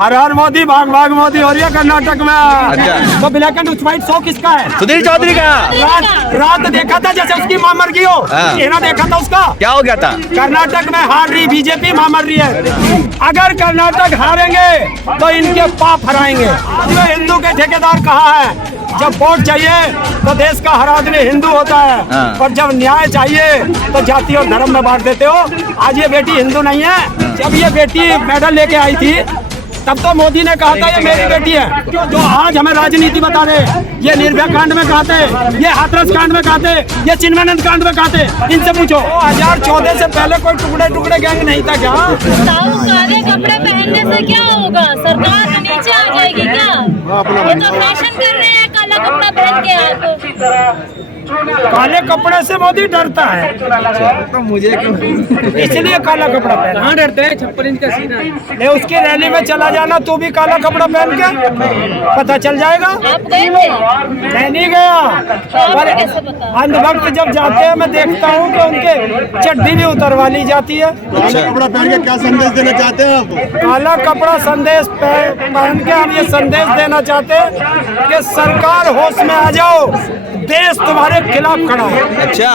हर हर मोदी भाग भाग मोदी हो रही है कर्नाटक में। अच्छा। तो ब्लैक एंड व्हाइट शो किसका है? सुधीर चौधरी का। रात देखा था जैसे उसकी मां मर गई हो, चेहरा देखा था उसका। क्या हो गया था? कर्नाटक में हार रही बीजेपी, मां मर रही है। अगर कर्नाटक हारेंगे तो इनके पाप हराएंगे। जो हिंदू के ठेकेदार कहा है, जब वोट चाहिए तो देश का हर आदमी हिंदू होता है, पर जब न्याय चाहिए तो जाति और धर्म में बांट देते हो। आज ये बेटी हिंदू नहीं है। जब ये बेटी मेडल लेके आई थी तब तो मोदी ने कहा था ये मेरी बेटी है। जो आज हमें राजनीति बता रहे, ये निर्भया कांड में कहते, ये हाथरस कांड में कहते, ये चिन्मयानंद कांड में कहते, इनसे पूछो 2014 से पहले कोई टुकड़े टुकड़े गैंग नहीं था क्या? काले कपड़े पहनने से क्या होगा? सरकार नीचे आ जाएगी क्या? ये तो फैशन कर रहे हैं काला कपड़ा पहन के आप। काले कपड़े से मोदी डरता है, तो मुझे क्यों? इसलिए काला कपड़ा पहना। कहाँ डरते हैं? 56 इंच का सीना है। नहीं, उसकी रैली में चला जाना, तू भी काला कपड़ा पहन के, पता चल जाएगा। आप गए थे? मैं नहीं गया, पर कैसे पता? अंधभक्त जब जाते हैं मैं देखता हूँ कि उनके चड्डी भी उतरवा ली जाती है। काला कपड़ा पहन के क्या संदेश देना चाहते हैं आप? काला कपड़ा संदेश पहन के हम ये संदेश देना चाहते हैं कि सरकार होश में आ जाओ, देश तुम्हारे खिलाफ खड़ा है। अच्छा,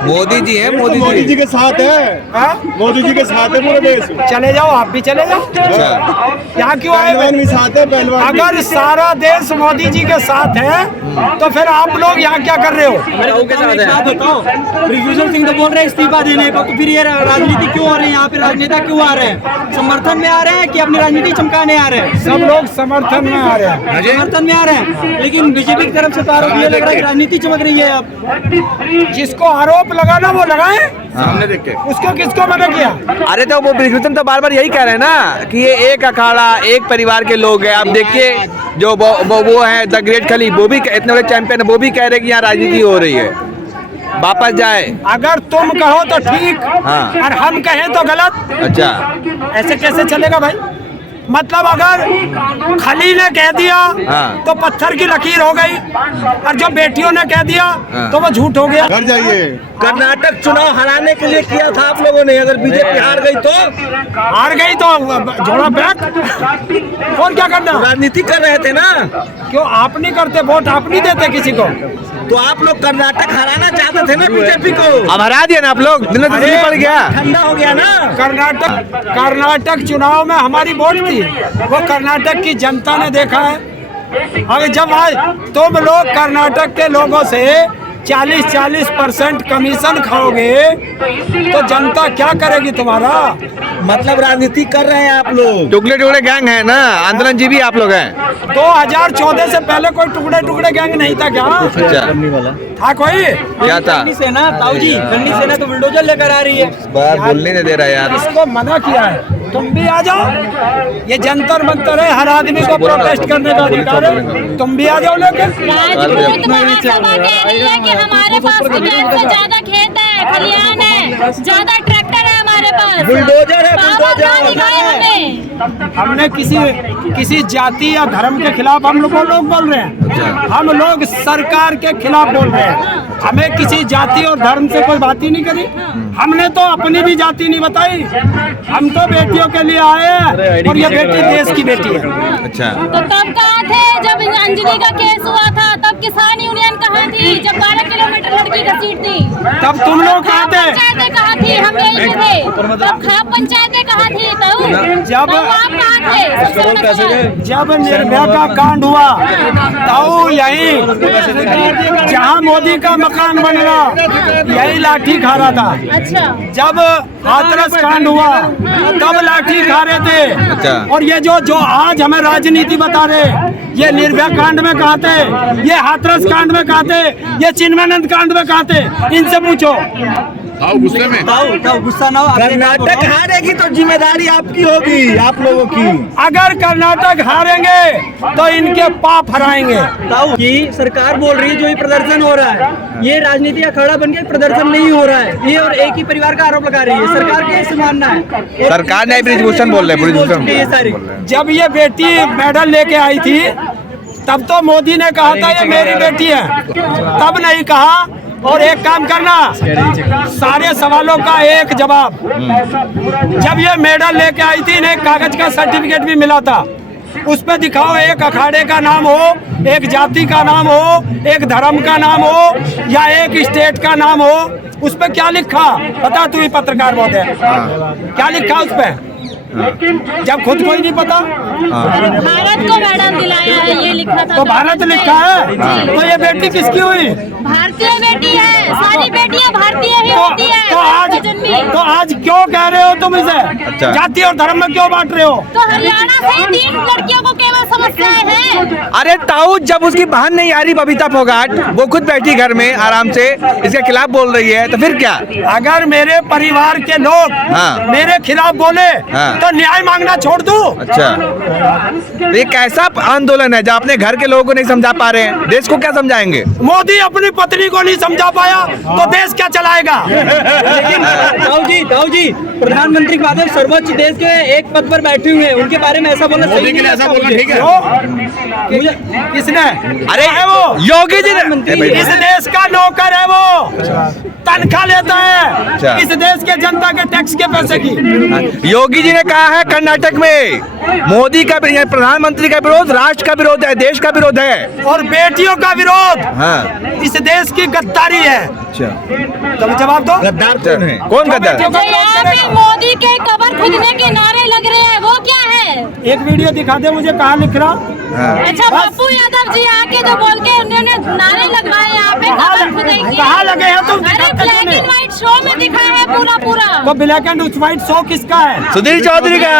मोदी जी है, मोदी मोदी जी जी। के साथ है, हाँ? मोदी जी के साथ है पूरे देश। चले जाओ, आप भी चले जाओ। अच्छा, यहाँ क्यों आए? पहलवान भी साथ है, पहलवान भी। अगर सारा देश मोदी जी के साथ है तो फिर आप लोग यहाँ क्या कर रहे हो? राहुल के साथ है। बताओ, ब्रिजभूषण सिंह तो बोल रहे हैं इस्तीफा देने को, तो फिर ये राजनीति क्यों हो रही है? यहाँ पे राजनेता क्यों आ रहे हैं? समर्थन में आ रहे हैं कि अपनी राजनीति चमकाने आ रहे हैं? सब लोग समर्थन में आ रहे हैं। समर्थन में आ रहे हैं, लेकिन बीजेपी की तरफ से तो आरोप ये लग रहा है कि राजनीति चमक रही है। अब जिसको आरोप लगाना वो लगाए, सामने देख के। उसको किसको मना किया? अरे तो वो ब्रिजभूषण तो बार बार यही कह रहे हैं ना कि ये एक अखाड़ा, एक परिवार के लोग हैं। आप देखिए जो वो है द ग्रेट खली, वो भी इतने बड़े चैंपियन है, वो भी कह रहे हैं कि यहाँ राजनीति हो रही है, वापस जाए। अगर तुम कहो तो ठीक, हाँ। और हम कहें तो गलत। अच्छा, ऐसे कैसे चलेगा भाई? मतलब अगर खली ने कह दिया हाँ। तो पत्थर की लकीर हो गई, और जो बेटियों ने कह दिया हाँ। तो वो झूठ हो गया। घर जाइए। कर्नाटक चुनाव हराने के लिए किया था आप लोगों ने, अगर बीजेपी हार गई तो हार गई तो जोड़ा बैक, और क्या करना? राजनीति कर रहे थे ना, क्यों आप नहीं करते? वोट आप नहीं देते किसी को? तो आप लोग कर्नाटक हराना चाहते थे ना बीजेपी को। अब हरा दिया ना आप लोग, दिन में तो पड़ गया। ठंडा हो गया ना। कर्नाटक चुनाव में हमारी वोट थी, वो कर्नाटक की जनता ने देखा है। अगर जब आज तुम लोग कर्नाटक के लोगों से 40% कमीशन खाओगे तो जनता क्या करेगी तुम्हारा? मतलब राजनीति कर रहे हैं आप लोग। टुकड़े टुकड़े गैंग है ना, आंदोलन जी भी आप लोग हैं। 2014 से पहले कोई टुकड़े टुकड़े गैंग नहीं था क्या? अच्छा, था कोई? क्या था? गंडी सेना, ताऊ जी, गंडी सेना तो बुलडोजर लेकर आ रही है। बात बोलने नहीं दे रहा यार। इसको मना किया है, तुम भी आ जाओ। ये जंतर मंतर है, हर आदमी को प्रोटेस्ट करने का अधिकार है, तुम भी आ जाओ लेके। राजपूत महासभा कह रही है कि हमारे पास किसान से ज्यादा खेत है, खलिहान है, ज्यादा ट्रैक्टर है हमारे पास, बुलडोजर है, पावर बुलडोजर। ना दिखाए हमें। हमने किसी जाति या धर्म के खिलाफ हम लोग बोल रहे हैं। हम लोग सरकार के खिलाफ बोल रहे हैं। हमें किसी जाति और धर्म से कोई बात ही नहीं करी। हमने तो अपनी भी जाति नहीं बताई। हम तो बेटियों के लिए आए हैं, और ये बेटी देश की बेटी है। अच्छा, तो तब कहाँ थे जब अंजलि का केस हुआ था? तब किसान यूनियन कहाँ थी जब 12 किलोमीटर लड़की घसीट थी? तब तुम लोग कहाँ थे? पंचायतें कहाँ थी? हम यहीं पे थे। तब खाप पंचायतें कहाँ थी? जब आप कहाँ थे? सबसे बड़ा सवाल। जब निर्भया का कांड हुआ तो यही जहाँ मोदी का मकान बन रहा, यही लाठी खा रहा था। अच्छा, जब हाथरस कांड हुआ तब लाठी खा रहे थे। अच्छा। और ये जो आज हमें राजनीति बता रहे, ये निर्भया कांड में कहा थे, ये हाथरस कांड में कहा थे, ये चिन्मयानंद कांड में कहा थे, इनसे पूछो। ताऊ गुस्सा ना हो। कर्नाटक हारेगी तो जिम्मेदारी आपकी होगी, आप लोगों की। अगर कर्नाटक हारेंगे तो इनके पाप हराएंगे। ताऊ की सरकार बोल रही है जो ये प्रदर्शन हो रहा है, ये राजनीति का खड़ा बन के प्रदर्शन नहीं हो रहा है, ये और एक ही परिवार का आरोप लगा रही है। सरकार के ऐसे मानना है। सरकार ने ब्रिजभूषण बोल रहे हैं, ब्रिजभूषण ये सारी जब ये बेटी मेडल लेके आई थी तब तो मोदी ने कहा था ये मेरी बेटी है, तब नहीं कहा और एक काम करना, सारे सवालों का एक जवाब। जब ये मेडल लेके आई थी, इन्हें कागज का सर्टिफिकेट भी मिला था, उस पे दिखाओ एक अखाड़े का नाम हो, एक जाति का नाम हो, एक धर्म का नाम हो, या एक स्टेट का नाम हो, उस पे क्या लिखा? बता, तू ही पत्रकार बहुत है, क्या लिखा उस पे? जब खुद को ही नहीं पता। भारत को मैडम दिलाया है, ये लिखा था। तो भारत लिखा है, तो ये बेटी किसकी हुई? भारतीय बेटी है, सारी बेटियां भारतीय ही होती है। तो आज क्यों कह रहे हो तुम इसे? अच्छा। जाति और धर्म में क्यों बांट रहे हो? तो हरियाणा से 3 लड़कियों को केवल समस्याएं हैं। अरे ताऊ, जब उसकी बहन नहीं आ रही बबीता फोगाट, वो खुद बैठी घर में आराम से इसके खिलाफ बोल रही है, तो फिर क्या? अगर मेरे परिवार के लोग हाँ। मेरे खिलाफ बोले हाँ। तो न्याय मांगना छोड़ दूं? अच्छा, तो ये कैसा आंदोलन है जब अपने घर के लोगों को नहीं समझा पा रहे हैं? देश को क्या समझाएंगे? मोदी अपनी पत्नी को नहीं समझा पाया तो देश क्या चलाएगा? लेकिन ताऊ जी, प्रधानमंत्री के बाद सर्वोच्च देश के एक पद पर बैठे हुए हैं, उनके बारे में ऐसा बोलना सही नहीं है। ऐसा बोलना ठीक है? मुझे किसने? अरे है वो योगी जी ने, इस देश का नौकर है वो, तनख्वाह लेता अच्छा। है इस देश के जनता के टैक्स के पैसे की। योगी जी ने कहा है कर्नाटक में मोदी का, प्रधानमंत्री का विरोध राष्ट्र का विरोध है, देश का विरोध है, और बेटियों का विरोध हाँ। इस देश की गद्दारी है। अच्छा, तुम जवाब दो। गद्दार कौन है? कौन गद्दार? जो यहाँ पे मोदी के कबर खुदने के नारे लग रहे हैं, वो क्या है? एक वीडियो दिखा दे मुझे, कहाँ लिख रहा? अच्छा, पप्पू यादव जी आके जो बोल के उन्होंने नारे लगवाए यहाँ पे कबर खुदेंगे। कहाँ लगे हैं तुम? अरे ब्लैक एंड व्हाइट शो में दिखा है पूरा। तो ब्लैक एंड व्हाइट शो किसका है? सुधीर चौधरी का।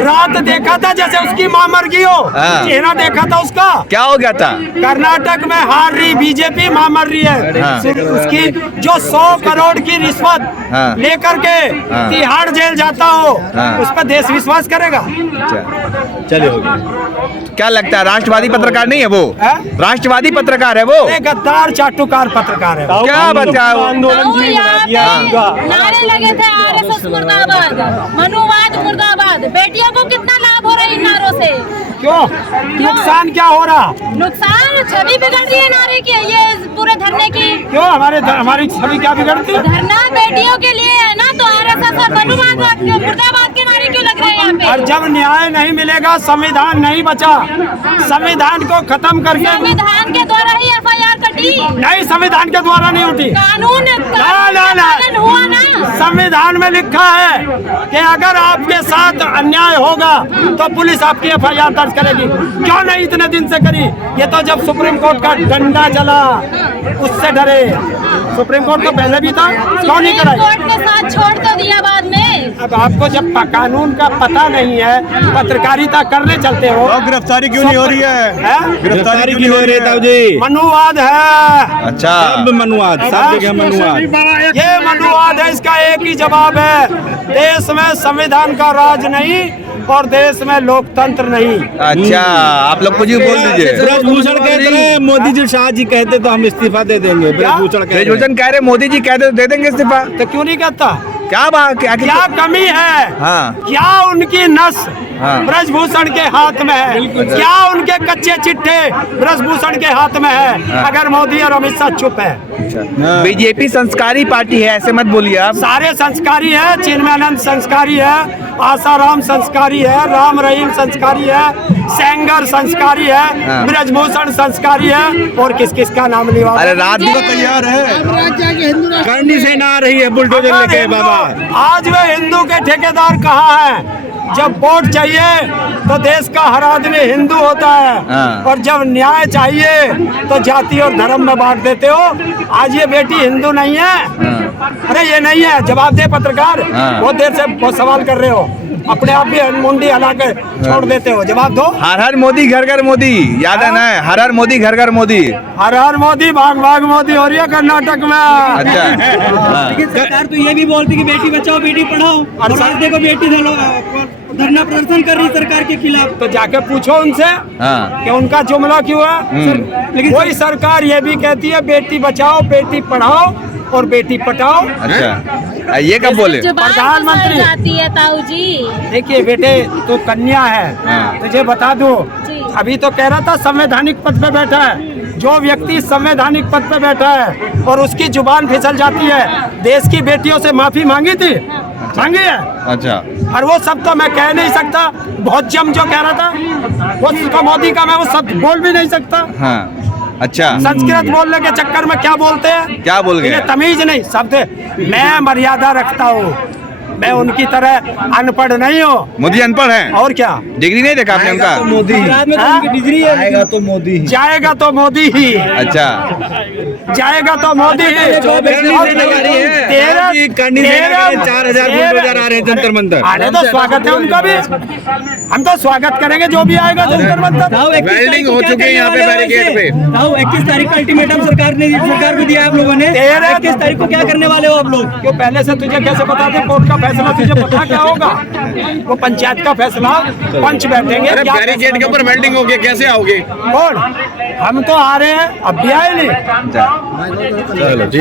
रात देखा था जैसे उसकी माँ मर गई हो, हाँ। चेहरा देखा था उसका। क्या हो गया था? कर्नाटक में हार रही बीजेपी, माँ मर रही है। हाँ। उसकी जो 100 करोड़ की रिश्वत हाँ। लेकर के हाँ। तिहाड़ जेल जाता हो, हाँ। उस पर देश विश्वास करेगा? क्या लगता है राष्ट्रवादी पत्रकार नहीं है वो? है? राष्ट्रवादी पत्रकार है वो? ये गद्दार चाटुकार पत्रकार है। क्या बचा वो? ताऊ, यहाँ पे नारे लगे थे आरएसएस मुर्दाबाद, मनुवाद मुर्दाबाद। बेटियों को कितना लाभ हो रहा है इन नारों से? क्यों? नुकसान क्या हो रहा? नुकसान, छवि बिगड़ रही है नारे की, ये पूरे धरने की। क्यों? हमारी छवि क्या बिगड़ती? धरना बेटियों के लिए है ना, तो आरएसएस और मनुवाद मुर्दाबाद के नारे क्यों लग रहे हैं यहाँ पे? और जब न्याय नहीं मिलेगा, संविधान नहीं बचा, संविधान को खत्म करके संविधान के द्वारा ही एफआईआर कटी, नहीं, संविधान के द्वारा नहीं उठी। कानून पालन हुआ ना। संविधान में लिखा है कि अगर आपके साथ अन्याय होगा तो पुलिस आपकी एफआईआर दर्ज करेगी। क्यों नहीं इतने दिन से करी? ये तो जब सुप्रीम कोर्ट का डंडा चला उससे डरे। सुप्रीम कोर्ट तो पहले भी था, क्यों नहीं कराई? कोर्ट ने साथ छोड़ तो दिया बाद में। अब आपको जब कानून का पता नहीं है, पत्रकारिता करने चलते हो, गिरफ्तारी क्यों नहीं हो रही है? गिरफ्तारी क्यों नहीं हो रही है? ताऊ जी, मनुवाद है। अच्छा, मनुवाद, सब जगह मनुवाद। ये मनुवाद है, इसका एक ही जवाब है, देश में संविधान का राज नहीं और देश में लोकतंत्र नहीं। अच्छा, आप लोग कुछ भी बोल दीजिए। ब्रजभूषण कहते हैं मोदी जी, शाह जी कहते तो हम इस्तीफा दे देंगे। ब्रजभूषण ब्रजभूषण कह रहे मोदी जी कहते दे देंगे इस्तीफा। तो क्यों नहीं कहता? क्या बात? क्या कमी है? हाँ। क्या उनकी नस हाँ। ब्रजभूषण के हाथ में है? क्या उनके कच्चे चिट्ठे ब्रजभूषण के हाथ में है? हाँ। अगर मोदी और अमित शाह चुप है। बीजेपी संस्कारी पार्टी है, ऐसे मत बोलिए आप। सारे संस्कारी है, चिन्मयानंद संस्कारी है, आसाराम संस्कारी है, राम रहीम संस्कारी है, सेंगर संस्कारी है, हाँ। ब्रजभूषण संस्कारी है, और किस किस का नाम लिया? अरे रात तो तैयार है, करनी से ना आ रही है बुलडोजर अगर लेके बाबा। आज वे हिंदू के ठेकेदार कहाँ हैं? जब वोट चाहिए तो देश का हर आदमी हिंदू होता है, हाँ। और जब न्याय चाहिए तो जाति और धर्म में बांट देते हो। आज ये बेटी हिंदू नहीं है। हाँ। अरे ये नहीं है, जवाब दे पत्रकार। हाँ। बहुत देर से बहुत सवाल कर रहे हो, अपने आप भी मुंडी हिला के छोड़ देते हो। जवाब दो। हर हर मोदी घर घर मोदी, याद है ना? हर हर मोदी घर घर मोदी। हर हर मोदी भाग भाग मोदी हो रही है कर्नाटक में। अच्छा, हाँ। लेकिन सरकार तो ये भी बोलती कि बेटी बचाओ बेटी पढ़ाओ, और आज देखो बेटी धरना प्रदर्शन कर रही सरकार के खिलाफ। तो जाके पूछो उनसे हाँ। कि उनका जुमला क्यों है। लेकिन वही सरकार ये भी कहती है बेटी बचाओ बेटी पढ़ाओ और बेटी पटाओ। अच्छा, ये कब बोले? प्रधानमंत्री जाती है ताऊ जी। देखिए बेटे, तू कन्या है, हाँ। तुझे बता दूं, जी। अभी तो कह रहा था संवैधानिक पद पे बैठा है, जो व्यक्ति संवैधानिक पद पे बैठा है और उसकी जुबान फिसल जाती है, देश की बेटियों से माफी मांगी थी, मांगी है। अच्छा, और वो सब तो मैं कह नहीं सकता, बहुत जम जो कह रहा था वो मोदी का, मैं वो शब्द बोल भी नहीं सकता। हाँ, अच्छा, संस्कृत बोलने के चक्कर में क्या बोलते हैं, क्या बोल गए? इन्हें तमीज नहीं। शब्द मैं मर्यादा रखता हूँ, मैं उनकी तरह अनपढ़ नहीं हूँ। मोदी अनपढ़ हैं? और क्या, डिग्री नहीं देखा आपने उनका? मोदी गुजरात में तो हाँ? उनकी डिग्री है। आएगा तो मोदी ही। जाएगा तो मोदी ही, अच्छा, जाएगा तो मोदी ही। करनी से 4,000 बुलडोजर आ रहे हैं जंतर मंतर। आने तो स्वागत है उनका भी, हम तो स्वागत करेंगे जो भी आएगा जंतर मंतर। राहुल, 21 वेल्डिंग हो तारीख को चुकी है क्या यहाँ पे करने वाले बैरिकेड हो पे। इसे? राहुल, 21 तारीख का अल्टीमेटम सरकार को दिया है आप लोगों ने। 21 तारीख को क्या करने वाले हो आप लोग? क्यों पहले से तुझे कैसे बता दे कोर्ट का फैसला, तुझे पता क्या होगा? वो पंचायत का फैसला, पंच बैठेंगे। अरे क्या बैरिकेड के ऊपर वेल्डिंग हो गया, कैसे आओगे? कौन? हम तो आ रहे हैं, अब भी आए नहीं। अच्छा, चलो ठीक।